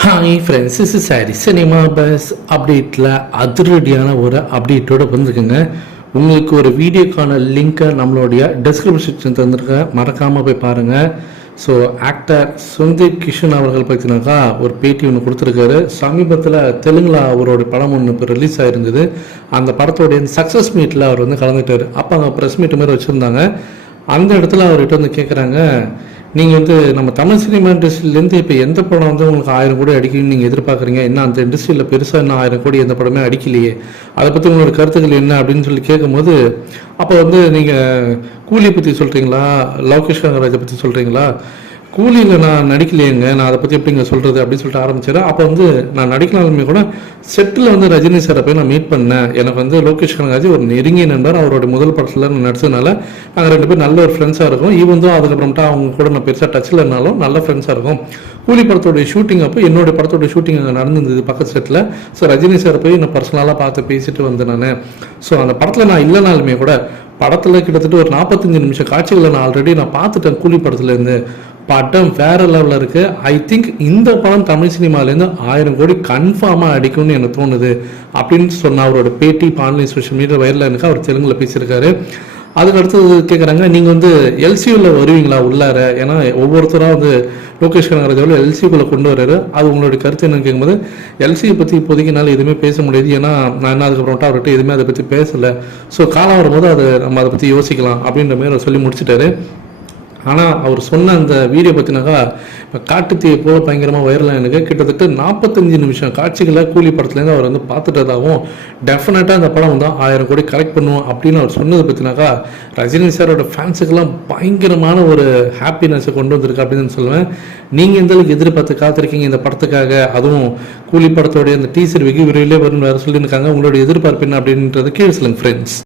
Hi friends is sorry cinema buzz அப்டேட்டில் அதிரடியான ஒரு அப்டேட்டோட வந்துருக்குங்க. உங்களுக்கு ஒரு வீடியோக்கான லிங்க்கை நம்மளுடைய டிஸ்கிரிப்ஷன் தந்திருக்கேன் மறக்காமல் போய் பாருங்கள் ஸோ ஆக்டர் சுந்தீப் கிஷன் அவர்கள் பார்த்தீங்கன்னாக்கா ஒரு பேட்டி ஒன்று கொடுத்துருக்காரு. சமீபத்தில் தெலுங்கில் அவரோட படம் ஒன்று இப்போ ரிலீஸ் ஆகிருந்தது அந்த படத்தோடைய சக்ஸஸ் மீட்டில் அவர் வந்து கலந்துட்டார் அப்போ அங்கே ப்ரெஸ் மீட் மாதிரி வச்சுருந்தாங்க. அந்த இடத்துல அவர்கிட்ட வந்து கேட்குறாங்க நீங்கள் வந்து நம்ம தமிழ் சினிமா இண்டஸ்ட்ரியிலேருந்து இப்போ எந்த படம் வந்து உங்களுக்கு ஆயிரம் கோடி அடிக்கணும்னு நீங்கள் எதிர்பார்க்குறீங்க? என்ன அந்த இண்டஸ்ட்ரியில் பெருசாக என்ன ஆயிரம் கோடி எந்த படமே அடிக்கலையே. அதை பற்றி உங்களோட கருத்துக்கள் என்ன அப்படின்னு சொல்லி கேட்கும்போது அப்போ வந்து நீங்கள் கூலியை பற்றி சொல்கிறீங்களா லோகேஷ் கங்கராஜை பற்றி சொல்கிறீங்களா கூலியில் நான் நடிக்கலையேங்க. நான் அதை பற்றி எப்படிங்க சொல்கிறது அப்படின்னு சொல்லிட்டு ஆரம்பிச்சாரு அப்போ வந்து நான் நடிக்கலாலுமே கூட செட்டில் வந்து ரஜினி சாரை போய் நான் மீட் பண்ணேன். எனக்கு வந்து லோகேஷ் கனகாஜி ஒரு நெருங்கிய நண்பர். அவரோட முதல் படத்தில் நான் நடிச்சதுனால நாங்கள் ரெண்டு பேரும் நல்ல ஒரு ஃப்ரெண்ட்ஸாக இருக்கும். ஈவன் தான் அவங்க கூட நான் பெருசாக டச்சில் இருந்தாலும் நல்ல ஃப்ரெண்ட்ஸாக இருக்கும். கூலி படத்தோடைய ஷூட்டிங் அப்போ என்னோட படத்தோட ஷூட்டிங் அங்கே நடந்திருந்தது பக்கத்து செட்டில் ஸோ ரஜினி சார் போய் நான் பர்சனலாக பார்த்து பேசிட்டு வந்தேன் நான். ஸோ அந்த படத்தில் நான் இல்லைனாலுமே கூட படத்தில் கிட்டத்தட்ட ஒரு நாற்பத்தஞ்சு நிமிஷம் காட்சிகளை நான் ஆல்ரெடி நான் பார்த்துட்டேன் கூலி படத்துலேருந்து. படம் வேற லெவலில் இருக்கு. ஐ திங்க் இந்த படம் தமிழ் சினிமாலேருந்து ஆயிரம் கோடி கன்ஃபார்மாக அடிக்கும்னு எனக்கு தோணுது. அப்படின்னு சொன்ன அவரோட பேட்டி ஆன்லைன் சோஷியல் மீடியா வயரில் எனக்கு அவர் தெலுங்குல பேசியிருக்காரு. அதுக்கு அடுத்தது கேட்குறாங்க நீங்கள் வந்து எல்சியூவில் வருவீங்களா உள்ளார? ஏன்னா ஒவ்வொருத்தராக வந்து லோகேஷ் கனகராஜாவில் எல்சியூக்குள்ளே கொண்டு வர்றாரு. அது உங்களுடைய கருத்து என்னன்னு கேட்கும்போது எல்சியை பற்றி இப்போதைக்கு என்னால் எதுவுமே பேச முடியாது. ஏன்னா நான் என்ன அதுக்கப்புறமேட்டா அவர்கிட்ட எதுவுமே அதை பற்றி பேசலை. ஸோ காலம் வரும்போது அதை நம்ம அதை பற்றி யோசிக்கலாம் அப்படின்ற மாதிரி அவர் சொல்லி முடிச்சிட்டாரு. ஆனால் அவர் சொன்ன அந்த வீடியோ பார்த்தீங்கன்னாக்கா இப்போ காட்டுத்தீயை போல பயங்கரமாக வைரலாக எனக்கு கிட்டத்தட்ட நாற்பத்தஞ்சு நிமிஷம் காட்சிகளை கூலி படத்துலேருந்து அவர் வந்து பார்த்துட்டதாகவும் டெஃபினட்டாக அந்த படம் வந்து ஆயிரம் கோடி கலெக்ட் பண்ணுவோம் அப்படின்னு அவர் சொன்னது பார்த்தினாக்கா ரஜினி சாரோட ஃபேன்ஸுக்கெல்லாம் பயங்கரமான ஒரு ஹாப்பினஸை கொண்டு வந்திருக்கு அப்படின்னு சொல்லுவேன். நீங்கள் எந்த அளவுக்கு எதிர்பார்த்து காத்திருக்கீங்க இந்த படத்துக்காக? அதுவும் கூலி படத்தோடைய அந்த டீசர் வெகு விரைவிலே வரும்னு வேறு சொல்லியிருக்காங்க. உங்களோட எதிர்பார்ப்பு என்ன அப்படின்றது கீழே சொல்லுங்கள் ஃப்ரெண்ட்ஸ்